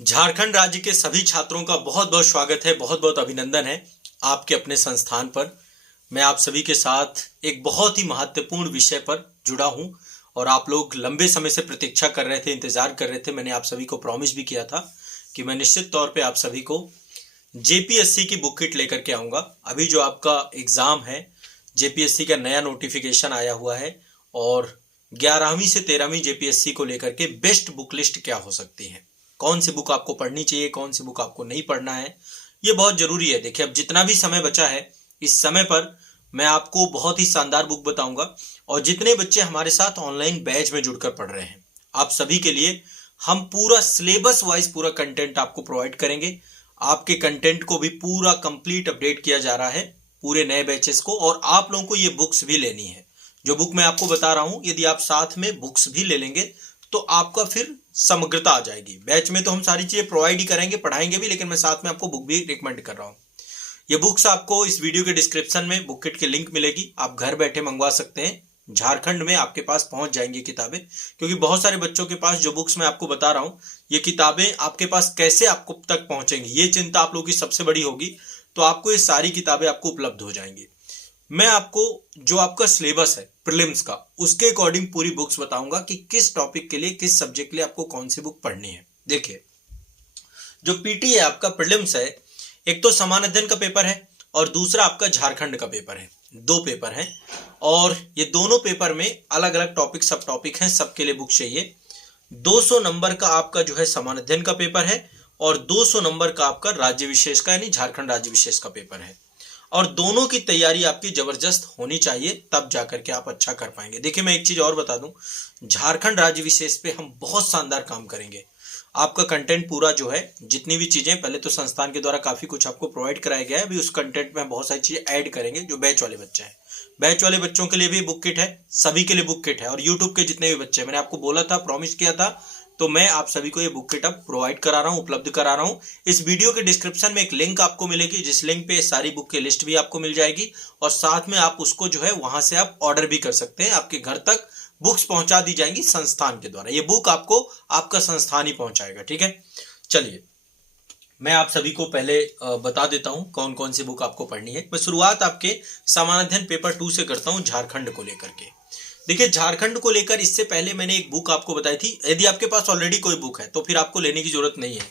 झारखंड राज्य के सभी छात्रों का बहुत बहुत स्वागत है, बहुत बहुत अभिनंदन है आपके अपने संस्थान पर। मैं आप सभी के साथ एक बहुत ही महत्वपूर्ण विषय पर जुड़ा हूं और आप लोग लंबे समय से प्रतीक्षा कर रहे थे, इंतजार कर रहे थे। मैंने आप सभी को प्रॉमिस भी किया था कि मैं निश्चित तौर पे आप सभी को जेपीएससी की बुक किट लेकर के आऊँगा। अभी जो आपका एग्ज़ाम है, जेपीएससी का नया नोटिफिकेशन आया हुआ है और 11वीं से 13वीं जेपीएससी को लेकर के बेस्ट बुक लिस्ट क्या हो सकती है, कौन सी बुक आपको पढ़नी चाहिए, कौन सी बुक आपको नहीं पढ़ना है, ये बहुत जरूरी है। देखिए, अब जितना भी समय बचा है, इस समय पर मैं आपको बहुत ही शानदार बुक बताऊंगा और जितने बच्चे हमारे साथ ऑनलाइन बैच में जुड़कर पढ़ रहे हैं, आप सभी के लिए हम पूरा सिलेबस वाइज पूरा कंटेंट आपको प्रोवाइड करेंगे। आपके कंटेंट को भी पूरा कंप्लीट अपडेट किया जा रहा है पूरे नए बैचेस को, और आप लोगों को ये बुक्स भी लेनी है। जो बुक मैं आपको बता रहा हूं, यदि आप साथ में बुक्स भी ले लेंगे तो आपका फिर समग्रता आ जाएगी। बैच में तो हम सारी चीजें प्रोवाइड ही करेंगे, पढ़ाएंगे भी, लेकिन मैं साथ में आपको बुक भी रिकमेंड कर रहा हूँ। ये बुक्स आपको इस वीडियो के डिस्क्रिप्शन में बुक किट की लिंक मिलेगी, आप घर बैठे मंगवा सकते हैं। झारखंड में आपके पास पहुंच जाएंगी किताबें, क्योंकि बहुत सारे बच्चों के पास जो बुक्स मैं आपको बता रहा हूँ, ये किताबें आपके पास कैसे आपको तक पहुंचेंगी, ये चिंता आप लोगों की सबसे बड़ी होगी। तो आपको ये सारी किताबें आपको उपलब्ध हो जाएंगी। मैं आपको जो आपका सिलेबस है प्रीलिम्स का, उसके अकॉर्डिंग पूरी बुक्स बताऊंगा कि किस टॉपिक के लिए, किस सब्जेक्ट के लिए आपको कौन सी बुक पढ़नी है। देखिए, जो पीटी है आपका प्रीलिम्स है, एक तो समान अध्ययन का पेपर है और दूसरा आपका झारखंड का पेपर है। दो पेपर हैं और ये दोनों पेपर में अलग अलग टॉपिक सब टॉपिक हैं, सबके लिए बुक चाहिए। 200 नंबर का आपका जो है समान अध्ययन का पेपर है और 200 नंबर का आपका राज्य विशेष का यानी झारखंड राज्य विशेष का पेपर है। और दोनों की तैयारी आपकी जबरदस्त होनी चाहिए, तब जाकर के आप अच्छा कर पाएंगे। देखिए, मैं एक चीज और बता दूं, झारखंड राज्य विशेष पे हम बहुत शानदार काम करेंगे। आपका कंटेंट पूरा जो है, जितनी भी चीजें पहले तो संस्थान के द्वारा काफी कुछ आपको प्रोवाइड कराया गया है, अभी उस कंटेंट में हम बहुत सारी चीजें ऐड करेंगे। जो बैच वाले बच्चे हैं, बैच वाले बच्चों के लिए भी बुक किट है, सभी के लिए बुक किट है। और यूट्यूब के जितने भी बच्चे हैं, मैंने आपको बोला था, प्रॉमिस किया था, तो मैं आप सभी को ये बुक किट अब प्रोवाइड करा रहा हूँ, उपलब्ध करा रहा हूँ। इस वीडियो के डिस्क्रिप्शन में एक लिंक आपको मिलेगी, जिस लिंक पे सारी बुक की लिस्ट भी आपको मिल जाएगी और साथ में आप उसको जो है वहां से आप ऑर्डर भी कर सकते हैं। आपके घर तक बुक्स पहुंचा दी जाएंगी संस्थान के द्वारा। ये बुक आपको आपका संस्थान ही पहुंचाएगा, ठीक है। चलिए, मैं आप सभी को पहले बता देता हूं कौन कौन सी बुक आपको पढ़नी है। मैं शुरुआत आपके सामान्य अध्ययन पेपर 2 से करता हूं, झारखंड को लेकर के। देखिए, झारखंड को लेकर इससे पहले मैंने एक बुक आपको बताई थी। यदि आपके पास ऑलरेडी कोई बुक है तो फिर आपको लेने की जरूरत नहीं है।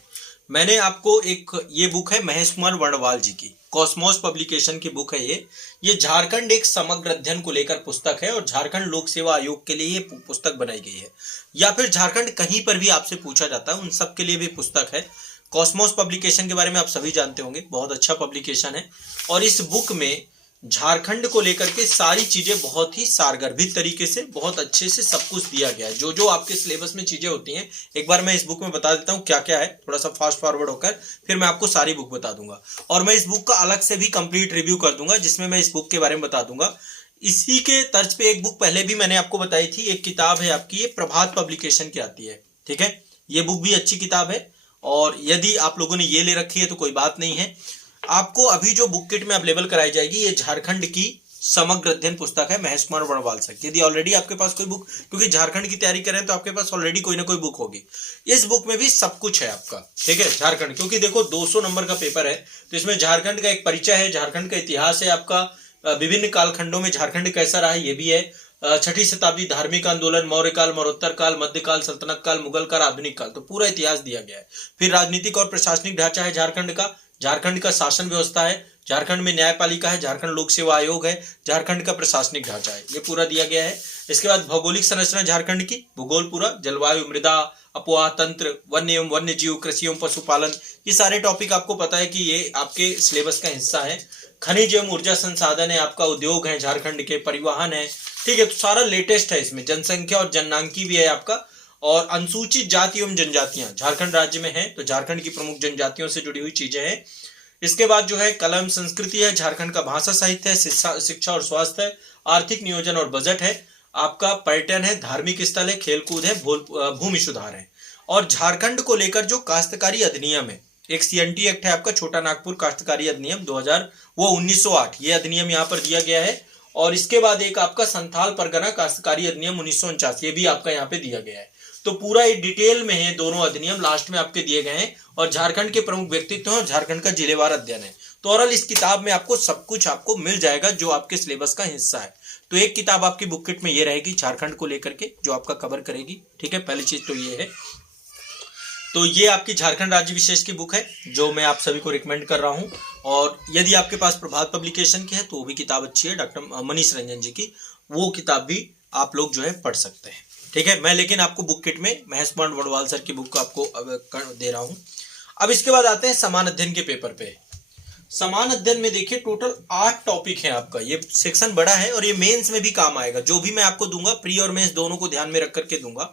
मैंने आपको ये बुक है महेश कुमार वर्णवाल जी की, कॉस्मोस पब्लिकेशन की बुक है ये झारखंड एक समग्र अध्ययन को लेकर पुस्तक है और झारखंड लोक सेवा आयोग के लिए ये पुस्तक बनाई गई है, या फिर झारखंड कहीं पर भी आपसे पूछा जाता है उन सब के लिए भी पुस्तक है। कॉस्मोस पब्लिकेशन के बारे में आप सभी जानते होंगे, बहुत अच्छा पब्लिकेशन है। और इस बुक में झारखंड को लेकर के सारी चीजें बहुत ही सारगर्भित तरीके से, बहुत अच्छे से सब कुछ दिया गया है। जो जो आपके सिलेबस में चीजें होती हैं, एक बार मैं इस बुक में बता देता हूँ क्या क्या है, थोड़ा सा फास्ट फॉरवर्ड होकर, फिर मैं आपको सारी बुक बता दूंगा। और मैं इस बुक का अलग से भी कंप्लीट रिव्यू कर दूंगा, जिसमें मैं इस बुक के बारे में बता दूंगा। इसी के तर्ज पे एक बुक पहले भी मैंने आपको बताई थी, एक किताब है आपकी, ये प्रभात पब्लिकेशन की आती है, ठीक है। ये बुक भी अच्छी किताब है और यदि आप लोगों ने ये ले रखी है तो कोई बात नहीं है। आपको अभी जो बुक किट में अवेलेबल कराई जाएगी, ये झारखंड की समग्र अध्ययन पुस्तक है महेश कुमार वर्णवाल से। यदि ऑलरेडी आपके पास कोई बुक, क्योंकि झारखंड की तैयारी कर रहे हैं तो आपके पास ऑलरेडी कोई ना कोई बुक होगी। इस बुक में भी सब कुछ है आपका, ठीक है। झारखंड, क्योंकि देखो 200 नंबर का पेपर है तो इसमें झारखंड का एक परिचय है, झारखंड का इतिहास है आपका, विभिन्न कालखंडों में झारखंड कैसा रहा है ये भी है, 6वीं शताब्दी धार्मिक आंदोलन, मौर्य काल, मरणोत्तर काल, मध्यकाल, सल्तनत काल, मुगल काल, आधुनिक काल, तो पूरा इतिहास दिया गया है। फिर राजनीतिक और प्रशासनिक ढांचा है झारखंड का, झारखंड का शासन व्यवस्था है, झारखंड में न्यायपालिका है, झारखंड लोक सेवा आयोग है, झारखंड का प्रशासनिक ढांचा है, ये पूरा दिया गया है। इसके बाद भौगोलिक संरचना झारखंड की, भूगोल पूरा, जलवायु, मृदा, अपवाह तंत्र, वन्य एवं वन्य जीव, कृषि एवं पशुपालन, ये सारे टॉपिक आपको पता है कि ये आपके सिलेबस का हिस्सा है। खनिज एवं ऊर्जा संसाधन है आपका, उद्योग है झारखंड के, परिवहन है, ठीक है। तो सारा लेटेस्ट है इसमें। जनसंख्या और जननांकी भी है आपका, और अनुसूचित जाति एवं जनजातियां झारखंड राज्य में है तो झारखंड की प्रमुख जनजातियों से जुड़ी हुई चीजें हैं। इसके बाद जो है कलम संस्कृति है, झारखंड का भाषा साहित्य है, शिक्षा और स्वास्थ्य है, आर्थिक नियोजन और बजट है, आपका पर्यटन है, धार्मिक स्थल है, खेलकूद है, भूमि सुधार है। और झारखंड को लेकर जो काश्तकारी अधिनियम है, एक सीएनटी एक्ट है आपका, छोटा नागपुर काश्तकारी अधिनियम 2000, वो 1908, ये अधिनियम यहाँ पर दिया गया है। और इसके बाद एक आपका संथाल परगना काश्तकारी अधिनियम 1949, ये भी आपका यहाँ पे दिया गया है। तो पूरा ये डिटेल में है, दोनों अधिनियम लास्ट में आपके दिए गए हैं और झारखंड के प्रमुख व्यक्तित्व हैं और झारखंड का जिलेवार अध्ययन है। तो ओवरऑल इस किताब में आपको सब कुछ आपको मिल जाएगा जो आपके सिलेबस का हिस्सा है। तो एक किताब आपकी बुक किट में ये रहेगी झारखंड को लेकर के, जो आपका कवर करेगी। ठीक है, पहली चीज तो ये है। तो ये आपकी झारखंड राज्य विशेष की बुक है जो मैं आप सभी को रिकमेंड कर रहा हूँ। और यदि आपके पास प्रभात पब्लिकेशन की है तो वो भी किताब अच्छी है, डॉक्टर मनीष रंजन जी की, वो किताब भी आप लोग जो है पढ़ सकते हैं। ठीक है, मैं लेकिन आपको बुक किट में महेश कुमार वडवाल सर की बुक को आपको दे रहा हूँ। अब इसके बाद आते हैं समान अध्ययन के पेपर पे। समान अध्ययन में देखिए टोटल 8 टॉपिक है आपका, ये सेक्शन बड़ा है और ये मेंस में भी काम आएगा। जो भी मैं आपको दूंगा प्री और मेंस दोनों को ध्यान में रख करके दूंगा।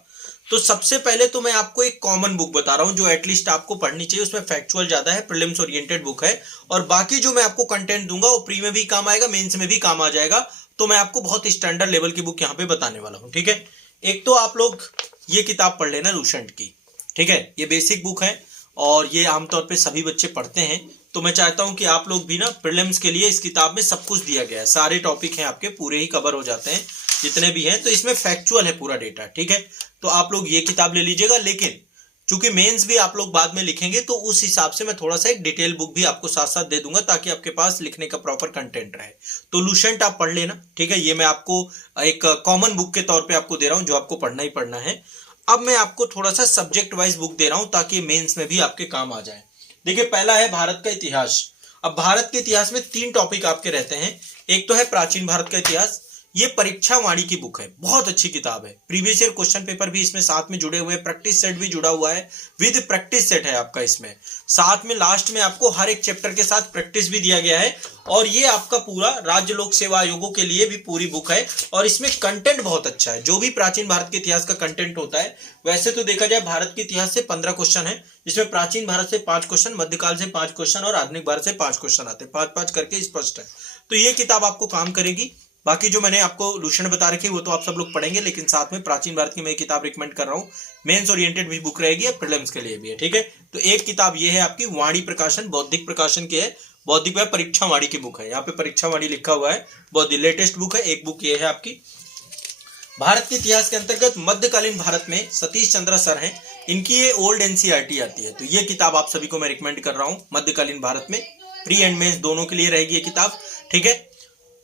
तो सबसे पहले तो मैं आपको एक कॉमन बुक बता रहा हूं जो एटलीस्ट आपको पढ़नी चाहिए, उसमें फैक्चुअल ज्यादा है, प्रीलिम्स ओरिएंटेड बुक है। और बाकी जो मैं आपको कंटेंट दूंगा वो प्री में भी काम आएगा, मेंस में भी काम आ जाएगा। तो मैं आपको बहुत स्टैंडर्ड लेवल की बुक यहाँ पे बताने वाला हूँ। ठीक है, एक तो आप लोग ये किताब पढ़ लेना लुसेंट की। ठीक है, ये बेसिक बुक है और ये आमतौर पे सभी बच्चे पढ़ते हैं। तो मैं चाहता हूं कि आप लोग भी ना प्रीलिम्स के लिए इस किताब में सब कुछ दिया गया है, सारे टॉपिक हैं आपके, पूरे ही कवर हो जाते हैं जितने भी हैं। तो इसमें फैक्चुअल है पूरा डेटा। ठीक है, तो आप लोग ये किताब ले लीजिएगा। लेकिन चूंकि मेंस भी आप लोग बाद में लिखेंगे तो उस हिसाब से मैं थोड़ा सा एक डिटेल बुक भी आपको साथ साथ दे दूंगा ताकि आपके पास लिखने का प्रॉपर कंटेंट रहे। तो लुसेंट आप पढ़ लेना। ठीक है, ये मैं आपको एक कॉमन बुक के तौर पर आपको दे रहा हूँ जो आपको पढ़ना ही पढ़ना है। अब मैं आपको थोड़ा सा सब्जेक्ट वाइज बुक दे रहा हूं ताकि मेंस में भी आपके काम आ जाए। देखिए, पहला है भारत का इतिहास। अब भारत के इतिहास में 3 टॉपिक आपके रहते हैं। एक तो है प्राचीन भारत का इतिहास, ये परीक्षा वाणी की बुक है, बहुत अच्छी किताब है। प्रीवियस ईयर क्वेश्चन पेपर भी इसमें साथ में जुड़े हुए हैं, प्रैक्टिस सेट भी जुड़ा हुआ है, विद प्रैक्टिस सेट है आपका इसमें। साथ में लास्ट में आपको हर एक चैप्टर के साथ प्रैक्टिस भी दिया गया है। और ये आपका पूरा राज्य लोक सेवा आयोगों के लिए भी पूरी बुक है और इसमें कंटेंट बहुत अच्छा है। जो भी प्राचीन भारत के इतिहास का कंटेंट होता है, वैसे तो देखा जाए भारत के इतिहास से 15 क्वेश्चन है, जिसमें प्राचीन भारत से 5 क्वेश्चन, मध्यकाल से 5 क्वेश्चन और आधुनिक भारत से 5 क्वेश्चन आते हैं, 5-5 करके स्पष्ट है। तो ये किताब आपको काम करेगी। बाकी जो मैंने आपको लुसेंट बता रखी है वो तो आप सब लोग पढ़ेंगे, लेकिन साथ में प्राचीन भारत की मैं किताब रिकमेंड कर रहा हूँ। मेंस ओरिएंटेड भी बुक रहेगी, प्रीलिम्स के लिए भी है। ठीक है, तो एक किताब ये है आपकी वाणी प्रकाशन, बौद्धिक प्रकाशन की है, बौद्धिक व परीक्षा वाणी की बुक है। यहाँ पे परीक्षा वाणी लिखा हुआ है, बहुत लेटेस्ट बुक है। एक बुक ये है आपकी भारत के इतिहास के अंतर्गत मध्यकालीन भारत में, सतीश चंद्रा सर हैं, इनकी ये ओल्ड एनसीईआरटी आती है। तो ये किताब आप सभी को मैं रिकमेंड कर रहा हूँ मध्यकालीन भारत में, प्री एंड मेंस दोनों के लिए रहेगी ये किताब। ठीक है,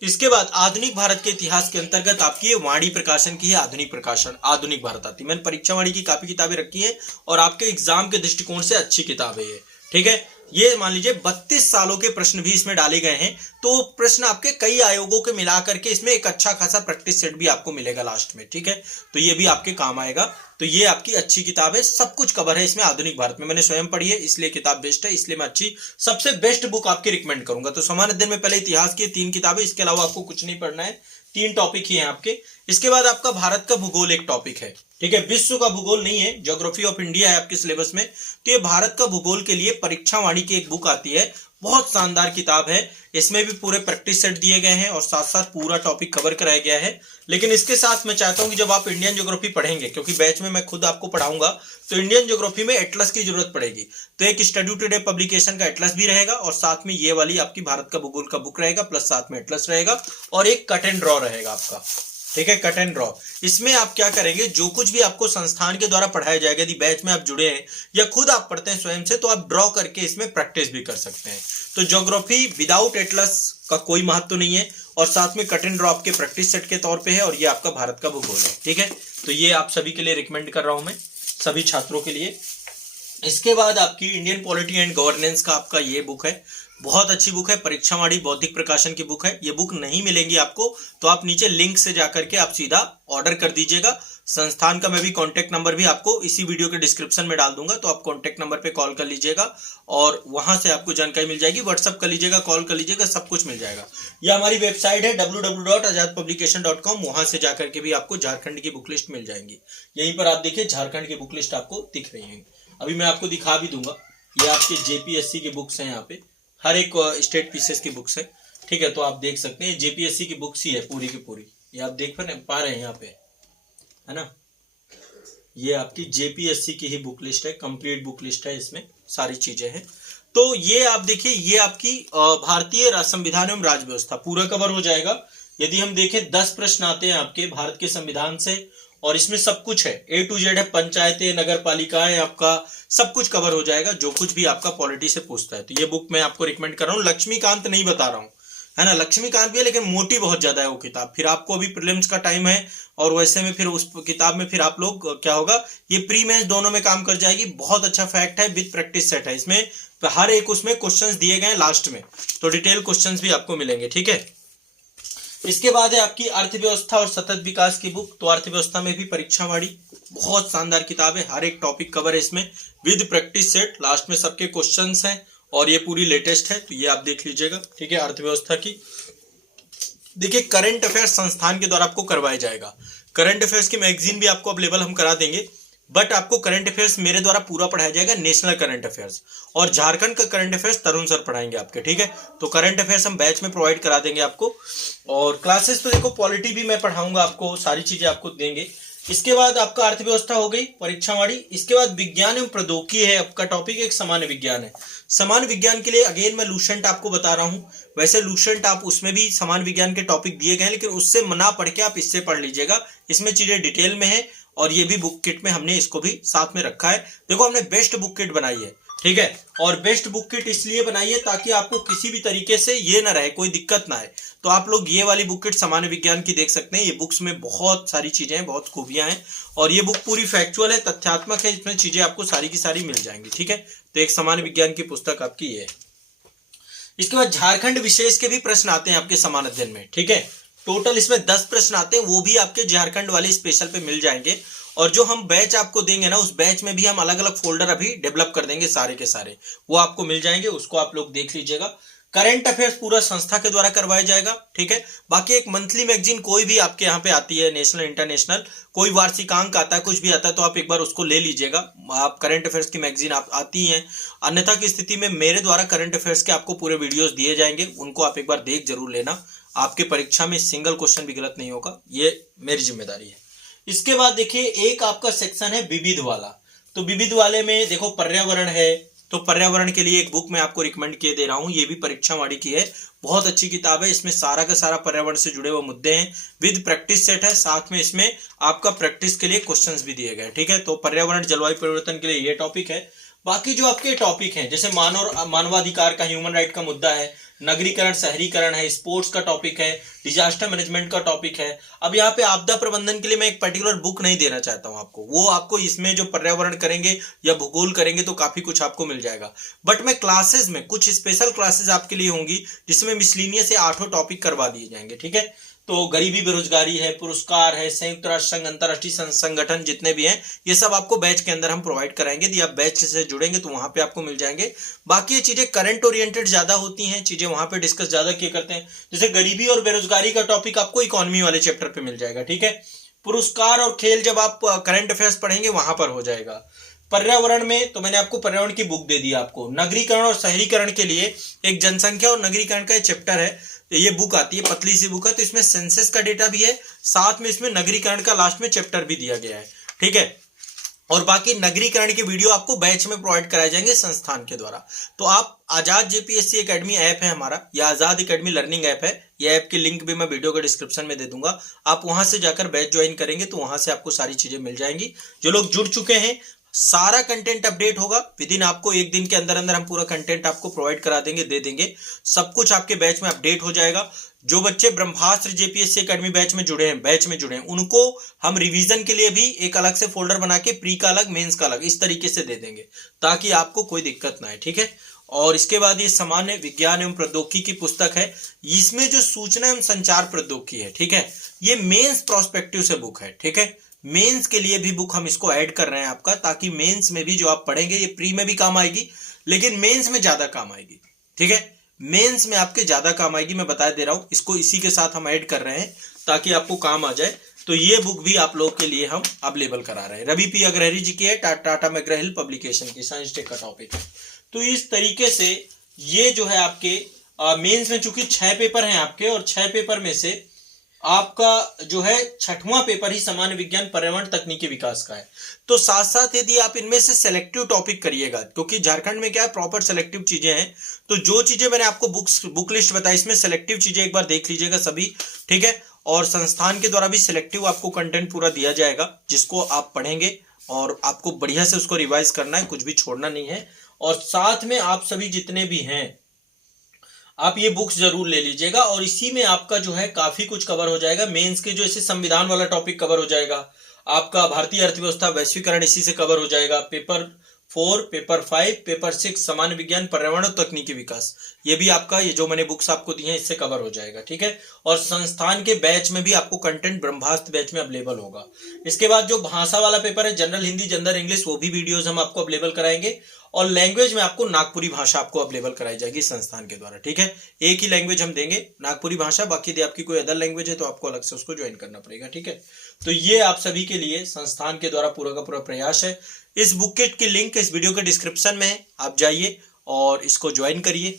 इसके बाद आधुनिक भारत के इतिहास के अंतर्गत आपकी ये वाणी प्रकाशन की है, आधुनिक प्रकाशन, आधुनिक भारत आती है। मैंने परीक्षा वाणी की काफी किताबें रखी है और आपके एग्जाम के दृष्टिकोण से अच्छी किताब है ये। ठीक है, ये मान लीजिए 32 सालों के प्रश्न भी इसमें डाले गए हैं। तो प्रश्न आपके कई आयोगों के मिला करके इसमें एक अच्छा खासा प्रैक्टिस सेट भी आपको मिलेगा लास्ट में। ठीक है, तो ये भी आपके काम आएगा। तो ये आपकी अच्छी किताब है, सब कुछ कवर है इसमें आधुनिक भारत में, मैंने स्वयं पढ़ी है इसलिए किताब बेस्ट है, इसलिए मैं अच्छी सबसे बेस्ट बुक आपकी रिकमेंड करूंगा। तो समान अध्ययन में पहले इतिहास की 3 किताबें, इसके अलावा आपको कुछ नहीं पढ़ना है, 3 टॉपिक ही हैं आपके। इसके बाद आपका भारत का भूगोल एक टॉपिक है। ठीक है, विश्व का भूगोल नहीं है, ज्योग्राफी ऑफ इंडिया है आपके सिलेबस में। तो ये भारत का भूगोल के लिए परीक्षा वाणी की एक बुक आती है, बहुत शानदार किताब है। इसमें भी पूरे प्रैक्टिस सेट दिए गए हैं और साथ साथ पूरा टॉपिक कवर कराया गया है। लेकिन इसके साथ मैं चाहता हूं कि जब आप इंडियन ज्योग्राफी पढ़ेंगे, क्योंकि बैच में मैं खुद आपको पढ़ाऊंगा, तो इंडियन ज्योग्राफी में एटलस की जरूरत पड़ेगी। तो एक स्टडी टुडे पब्लिकेशन का एटलस भी रहेगा और साथ में ये वाली आपकी भारत का भूगोल का बुक रहेगा, प्लस साथ में एटलस रहेगा और एक कट एंड ड्रॉ रहेगा आपका। ठीक है, कट एंड ड्रॉ। इसमें आप क्या करेंगे, जो कुछ भी आपको संस्थान के द्वारा पढ़ाया जाएगा, यदि बैच में आप जुड़े हैं या खुद आप पढ़ते हैं स्वयं से, तो आप ड्रॉ करके इसमें प्रैक्टिस भी कर सकते हैं। तो ज्योग्राफी विदाउट एटलस का कोई महत्व नहीं है और साथ में कट एंड ड्रॉ आपके प्रैक्टिस सेट के तौर पे है और ये आपका भारत का भूगोल है। ठीक है, तो ये आप सभी के लिए रिकमेंड कर रहा हूं मैं, सभी छात्रों के लिए। इसके बाद आपकी इंडियन पॉलिटी एंड गवर्नेंस का आपका ये बुक है, बहुत अच्छी बुक है, परीक्षा वाणी बौद्धिक प्रकाशन की बुक है। ये बुक नहीं मिलेगी आपको तो आप नीचे लिंक से जाकर के आप सीधा ऑर्डर कर दीजिएगा। संस्थान का मैं भी कॉन्टैक्ट नंबर भी आपको इसी वीडियो के डिस्क्रिप्शन में डाल दूंगा, तो आप कॉन्टैक्ट नंबर पे कॉल कर लीजिएगा और वहां से आपको जानकारी मिल जाएगी। व्हाट्सअप कर लीजिएगा, कॉल कर लीजिएगा, सब कुछ मिल जाएगा। यह हमारी वेबसाइट है www.azadpublication.com, वहां से जाकर के भी आपको झारखंड की बुक लिस्ट मिल जाएंगी। यहीं पर आप देखिए झारखंड की बुक लिस्ट आपको दिख रही है। अभी मैं आपको दिखा भी दूंगा, ये आपके जेपीएससी की बुक्स हैं, यहाँ पे हर एक स्टेट पीसेस की बुक्स है। ठीक है, तो आप देख सकते हैं जेपीएससी की बुक्स ही है पूरी की पूरी, ये आप देख पा रहे हैं यहाँ पे, है ना। ये आपकी जेपीएससी की ही बुक लिस्ट है, कंप्लीट बुक लिस्ट है, इसमें सारी चीजें हैं। तो ये आप देखिए, ये आपकी भारतीय संविधान एवं राज्य व्यवस्था पूरा कवर हो जाएगा। यदि हम देखें 10 प्रश्न आते हैं आपके भारत के संविधान से और इसमें सब कुछ है, A to Z है, पंचायतें, नगर पालिकाएं, आपका सब कुछ कवर हो जाएगा जो कुछ भी आपका पॉलिटी से पूछता है। तो ये बुक मैं आपको रिकमेंड कर रहा हूँ। लक्ष्मीकांत नहीं बता रहा हूँ, है ना, लक्ष्मीकांत भी है लेकिन मोटी बहुत ज्यादा है वो किताब। फिर आपको अभी प्रीलिम्स का टाइम है और वैसे में फिर उस किताब में फिर आप लोग क्या होगा, ये प्री मेंस दोनों में काम कर जाएगी। बहुत अच्छा फैक्ट है, विद प्रैक्टिस सेट है इसमें, हर एक उसमें क्वेश्चंस दिए गए लास्ट में, तो डिटेल क्वेश्चंस भी आपको मिलेंगे, ठीक है। इसके बाद है आपकी अर्थव्यवस्था और सतत विकास की बुक। तो अर्थव्यवस्था में भी परीक्षावाड़ी, बहुत शानदार किताब है, हर एक टॉपिक कवर है इसमें, विद प्रैक्टिस सेट, लास्ट में सबके क्वेश्चंस हैं और ये पूरी लेटेस्ट है, तो ये आप देख लीजिएगा, ठीक है। अर्थव्यवस्था की देखिए, करंट अफेयर्स संस्थान के द्वारा आपको करवाया जाएगा। करंट अफेयर्स की मैगजीन भी आपको अवेलेबल हम करा देंगे, बट आपको करंट अफेयर्स मेरे द्वारा पूरा पढ़ाया जाएगा, नेशनल करंट अफेयर्स, और झारखंड का करंट अफेयर्स तरुण सर पढ़ाएंगे आपके, ठीक है। तो करंट अफेयर्स हम बैच में प्रोवाइड करा देंगे आपको, और क्लासेस तो देखो पॉलिटी भी मैं पढ़ाऊंगा आपको, सारी चीजें आपको देंगे। इसके बाद आपका अर्थव्यवस्था हो गई, परीक्षावाड़ी। इसके बाद विज्ञान एवं प्रौद्योगिकी है आपका टॉपिक, एक सामान्य विज्ञान है। सामान्य विज्ञान के लिए अगेन मैं लूसेंट आपको बता रहा हूं, वैसे लूसेंट आप उसमें भी सामान्य विज्ञान के टॉपिक दिए गए हैं, लेकिन उससे ना पढ़ के आप इससे पढ़ लीजिएगा, इसमें चीजें डिटेल में है, और ये भी बुक किट में हमने इसको भी साथ में रखा है। देखो हमने बेस्ट बुक किट बनाई है, ठीक है, और बेस्ट बुक किट इसलिए बनाई है ताकि आपको किसी भी तरीके से ये ना रहे, कोई दिक्कत ना आए। तो आप लोग ये वाली बुक किट सामान्य विज्ञान की देख सकते हैं, ये बुक्स में बहुत सारी चीजें हैं, बहुत खूबियां हैं, और ये बुक पूरी फैक्चुअल है, तथ्यात्मक है, इसमें चीजें आपको सारी की सारी मिल जाएंगी, ठीक है। तो एक सामान्य विज्ञान की पुस्तक आपकी ये है। इसके बाद झारखंड विशेष के भी प्रश्न आते हैं आपके समान अध्ययन में, ठीक है। टोटल इसमें 10 प्रश्न आते हैं, वो भी आपके झारखंड वाले स्पेशल पे मिल जाएंगे, और जो हम बैच आपको देंगे ना, उस बैच में भी हम अलग अलग फोल्डर अभी डेवलप कर देंगे, सारे के सारे वो आपको मिल जाएंगे, उसको आप लोग देख लीजिएगा। करंट अफेयर्स पूरा संस्था के द्वारा करवाया जाएगा, ठीक है। बाकी एक मंथली मैगजीन कोई भी आपके यहाँ पे आती है, नेशनल इंटरनेशनल, कोई वार्षिकांक आता है, कुछ भी आता है, तो आप एक बार उसको ले लीजिएगा। आप करंट अफेयर्स की मैगजीन आप आती हैं, अन्यथा की स्थिति में मेरे द्वारा करंट अफेयर्स के आपको पूरे वीडियोस दिए जाएंगे, उनको आप एक बार देख जरूर लेना। आपके परीक्षा में सिंगल क्वेश्चन भी गलत नहीं होगा, ये मेरी जिम्मेदारी है। इसके बाद देखिए, एक आपका सेक्शन है विविध वाला। तो विविध वाले में देखो पर्यावरण है, तो पर्यावरण के लिए एक बुक मैं आपको रिकमेंड किए दे रहा हूं, ये भी परीक्षावाड़ी की है, बहुत अच्छी किताब है। इसमें सारा का सारा पर्यावरण से जुड़े हुए मुद्दे हैं, विद प्रैक्टिस सेट है, साथ में इसमें आपका प्रैक्टिस के लिए क्वेश्चंस भी दिए गए, ठीक है। तो पर्यावरण जलवायु परिवर्तन के लिए ये टॉपिक है। बाकी जो आपके टॉपिक हैं, जैसे मानवाधिकार का, ह्यूमन राइट का मुद्दा है, नगरीकरण शहरीकरण है, स्पोर्ट्स का टॉपिक है, डिजास्टर मैनेजमेंट का टॉपिक है। अब यहाँ पे आपदा प्रबंधन के लिए मैं एक पर्टिकुलर बुक नहीं देना चाहता हूँ आपको, वो आपको इसमें जो पर्यावरण करेंगे या भूगोल करेंगे तो काफी कुछ आपको मिल जाएगा। बट मैं क्लासेस में कुछ स्पेशल क्लासेस आपके लिए होंगी, जिसमें मिसलिनियस से 8 टॉपिक करवा दिए जाएंगे, ठीक है। तो गरीबी बेरोजगारी है, पुरस्कार है, संयुक्त राष्ट्र संघ, अंतरराष्ट्रीय संगठन जितने भी हैं, ये सब आपको बैच के अंदर हम प्रोवाइड कराएंगे। यदि आप बैच से जुड़ेंगे तो वहां पे आपको मिल जाएंगे। बाकी ये चीजें करंट ओरिएंटेड ज्यादा होती हैं, चीजें वहां पे डिस्कस ज्यादा किया करते हैं। जैसे गरीबी और बेरोजगारी का टॉपिक आपको इकोनॉमी वाले चैप्टर पे मिल जाएगा, ठीक है। पुरस्कार और खेल जब आप करंट अफेयर्स पढ़ेंगे वहां पर हो जाएगा। पर्यावरण में तो मैंने आपको पर्यावरण की बुक दे दी आपको। नगरीकरण और शहरीकरण के लिए एक जनसंख्या और नगरीकरण का चैप्टर है, तो ये बुक आती है, पतली सी बुक है, तो इसमें सेंसस का डेटा भी है, साथ में इसमें नगरीकरण का लास्ट में चैप्टर भी दिया गया है, ठीक है। और बाकी नगरीकरण की वीडियो आपको बैच में प्रोवाइड कराए जाएंगे संस्थान के द्वारा। तो आप आजाद जेपीएससी एकेडमी ऐप है हमारा, या आजाद एकेडमी लर्निंग ऐप है, ये ऐप की लिंक भी मैं वीडियो के डिस्क्रिप्शन में दे दूंगा। आप वहां से जाकर बैच ज्वाइन करेंगे तो वहां से आपको सारी चीजें मिल जाएंगी। जो लोग जुड़ चुके हैं, सारा कंटेंट अपडेट होगा विद इन, आपको एक दिन के अंदर अंदर हम पूरा कंटेंट आपको प्रोवाइड करा देंगे, दे देंगे, सब कुछ आपके बैच में अपडेट हो जाएगा। जो बच्चे ब्रह्मास्त्र जेपीएससी एकेडमी बैच में जुड़े हैं, उनको हम रिवीजन के लिए भी एक अलग से फोल्डर बना के, प्री का अलग, मेंस का अलग, इस तरीके से दे देंगे ताकि आपको कोई दिक्कत ना आए, ठीक है। और इसके बाद ये सामान्य विज्ञान एवं प्रौद्योगिकी की पुस्तक है, इसमें जो सूचना एवं संचार प्रौद्योगिकी है, ठीक है, ये मेंस प्रोस्पेक्टिव से बुक है, ठीक है। मेंस के लिए भी बुक हम इसको ऐड कर रहे हैं आपका, ताकि मेंस में भी जो आप पढ़ेंगे, ये प्री में भी काम आएगी लेकिन मेंस में ज्यादा काम आएगी, ठीक है। मेंस में आपके ज्यादा काम आएगी, मैं बता दे रहा हूं, इसको इसी के साथ हम ऐड कर रहे हैं ताकि आपको काम आ जाए। तो ये बुक भी आप लोग के लिए हम अवेलेबल करा रहे हैं। रवि पी अग्रहरी जी की है, टाटा मैकग्रा हिल पब्लिकेशन की, साइंस टेक का टॉपिक है। तो इस तरीके से ये जो है आपके मेंस में, चूंकि 6 पेपर हैं आपके, और 6 पेपर में से आपका जो है 6वां पेपर ही सामान्य विज्ञान पर्यावरण तकनीकी विकास का है। तो साथ साथ यदि आप इनमें से सेलेक्टिव टॉपिक करिएगा, क्योंकि झारखंड में क्या है, प्रॉपर सेलेक्टिव चीजें हैं, तो जो चीजें मैंने आपको बुक लिस्ट बताई, इसमें सेलेक्टिव चीजें एक बार देख लीजिएगा सभी, ठीक है। और संस्थान के द्वारा भी सिलेक्टिव आपको कंटेंट पूरा दिया जाएगा, जिसको आप पढ़ेंगे और आपको बढ़िया से उसको रिवाइज करना है, कुछ भी छोड़ना नहीं है। और साथ में आप सभी जितने भी हैं आप ये बुक्स जरूर ले लीजिएगा, और इसी में आपका जो है काफी कुछ कवर हो जाएगा। मेंस के जो ऐसे संविधान वाला टॉपिक कवर हो जाएगा, आपका भारतीय अर्थव्यवस्था वैश्वीकरण इसी से कवर हो जाएगा। पेपर 4, पेपर 5, पेपर 6 सामान्य विज्ञान पर्यावरण और तकनीकी विकास, ये भी आपका ये जो मैंने बुक्स आपको दी हैं इससे कवर हो जाएगा, ठीक है। और संस्थान के बैच में भी आपको कंटेंट ब्रह्मास्त्र बैच में अवेलेबल होगा। इसके बाद जो भाषा वाला पेपर है, जनरल हिंदी, जनरल इंग्लिश, वो भी वीडियोस हम आपको अवेलेबल कराएंगे। और लैंग्वेज में आपको नागपुरी भाषा आपको अवेलेबल कराई जाएगी संस्थान के द्वारा, ठीक है। एक ही लैंग्वेज हम देंगे, नागपुरी भाषा, बाकी यदि आपकी कोई अदर लैंग्वेज है तो आपको अलग से उसको ज्वाइन करना पड़ेगा, ठीक है। तो ये आप सभी के लिए संस्थान के द्वारा पूरा का पूरा प्रयास है। इस बुक किट की लिंक इस वीडियो के डिस्क्रिप्शन में है, आप जाइए और इसको ज्वाइन करिए।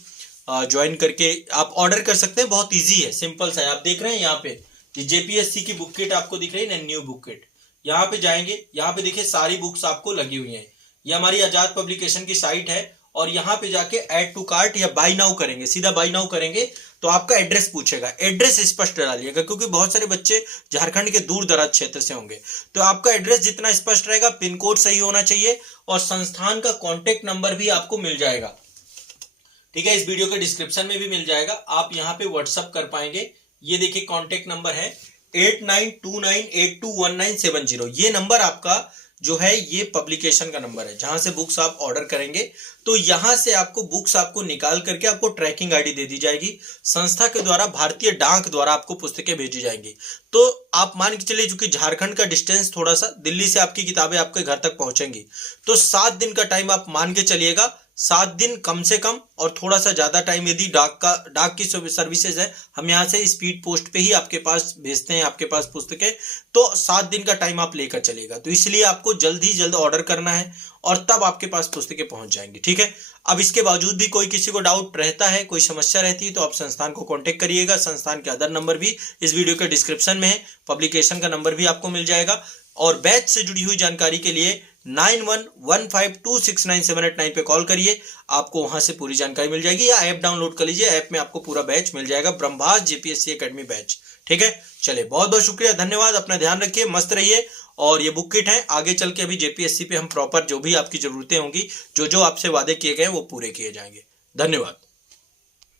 ज्वाइन करके आप ऑर्डर कर सकते हैं, बहुत ईजी है, सिंपल सा है। आप देख रहे हैं यहाँ पे जेपीएससी की बुक किट आपको दिख रही है ना, न्यू बुक किट। यहाँ पे जाएंगे, यहाँ पे देखिए सारी बुक्स आपको लगी हुई हैं। ये हमारी आजाद पब्लिकेशन की साइट है, और यहाँ पे जाके ऐड टू कार्ट या बाय नाउ करेंगे, सीधा बाय नाउ करेंगे तो आपका एड्रेस पूछेगा। एड्रेस स्पष्ट डालिएगा, क्योंकि बहुत सारे बच्चे झारखंड के दूर दराज क्षेत्र से होंगे, तो आपका एड्रेस जितना स्पष्ट रहेगा, पिन कोड सही होना चाहिए, और संस्थान का कॉन्टेक्ट नंबर भी आपको मिल जाएगा, ठीक है। इस वीडियो के डिस्क्रिप्शन में भी मिल जाएगा, आप यहाँ पे व्हाट्सअप कर पाएंगे। ये देखिए कॉन्टेक्ट नंबर है 8929821970। ये नंबर आपका जो है ये पब्लिकेशन का नंबर है, जहां से बुक्स आप ऑर्डर करेंगे तो यहां से आपको बुक्स आपको निकाल करके आपको ट्रैकिंग आईडी दे दी जाएगी। संस्था के द्वारा भारतीय डाक द्वारा आपको पुस्तकें भेजी जाएंगी। तो आप मान के चलिए, चूंकि झारखंड का डिस्टेंस थोड़ा सा, दिल्ली से आपकी किताबें आपके घर तक पहुंचेंगी, तो 7 दिन का टाइम आप मान के चलिएगा। 7 दिन कम से कम, और थोड़ा सा ज्यादा टाइम यदि डाक की सर्विसेज है, हम यहाँ से स्पीड पोस्ट पे ही आपके पास भेजते हैं आपके पास पुस्तकें, तो 7 दिन का टाइम आप लेकर चलेगा। तो इसलिए आपको जल्द ही जल्द ऑर्डर करना है, और तब आपके पास पुस्तकें पहुंच जाएंगी, ठीक है। अब इसके बावजूद भी कोई किसी को डाउट रहता है, कोई समस्या रहती है, तो आप संस्थान को कांटेक्ट करिएगा। संस्थान के अदर नंबर भी इस वीडियो के डिस्क्रिप्शन में है, पब्लिकेशन का नंबर भी आपको मिल जाएगा। और बैच से जुड़ी हुई जानकारी के लिए 9115269789 पे कॉल करिए, आपको वहां से पूरी जानकारी मिल जाएगी, या ऐप डाउनलोड कर लीजिए, ऐप में आपको पूरा बैच मिल जाएगा, ब्रह्मास्त्र जेपीएससी एकेडमी बैच, ठीक है। चलिए, बहुत बहुत शुक्रिया, धन्यवाद, अपना ध्यान रखिए, मस्त रहिए। और ये बुक किट है, आगे चल के अभी जेपीएससी पे हम प्रॉपर जो भी आपकी जरूरतें होंगी, जो जो आपसे वादे किए गए वो पूरे किए जाएंगे। धन्यवाद।